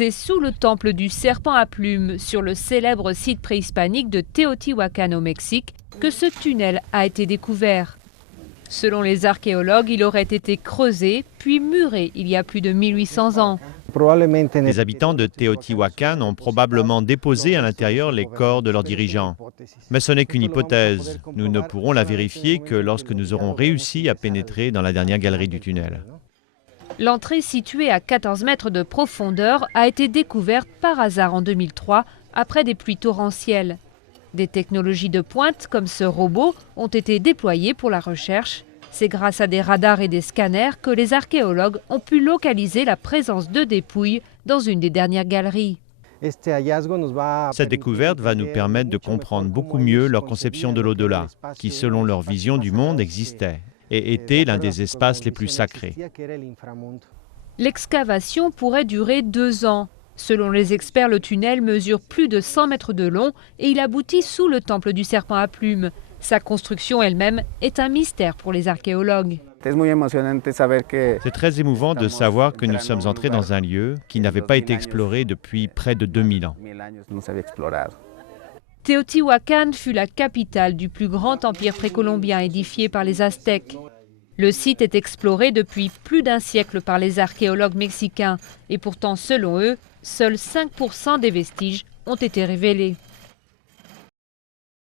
C'est sous le temple du serpent à plumes, sur le célèbre site préhispanique de Teotihuacan au Mexique, que ce tunnel a été découvert. Selon les archéologues, il aurait été creusé puis muré il y a plus de 1800 ans. Les habitants de Teotihuacan ont probablement déposé à l'intérieur les corps de leurs dirigeants. Mais ce n'est qu'une hypothèse. Nous ne pourrons la vérifier que lorsque nous aurons réussi à pénétrer dans la dernière galerie du tunnel. L'entrée, située à 14 mètres de profondeur, a été découverte par hasard en 2003, après des pluies torrentielles. Des technologies de pointe, comme ce robot, ont été déployées pour la recherche. C'est grâce à des radars et des scanners que les archéologues ont pu localiser la présence de dépouilles dans une des dernières galeries. Cette découverte va nous permettre de comprendre beaucoup mieux leur conception de l'au-delà, qui, selon leur vision du monde, existait et était l'un des espaces les plus sacrés. L'excavation pourrait durer 2 ans. Selon les experts, le tunnel mesure plus de 100 mètres de long et il aboutit sous le temple du serpent à plumes. Sa construction elle-même est un mystère pour les archéologues. C'est très émouvant de savoir que nous sommes entrés dans un lieu qui n'avait pas été exploré depuis près de 2000 ans. Teotihuacan fut la capitale du plus grand empire précolombien édifié par les Aztèques. Le site est exploré depuis plus d'un siècle par les archéologues mexicains et pourtant, selon eux, seuls 5% des vestiges ont été révélés.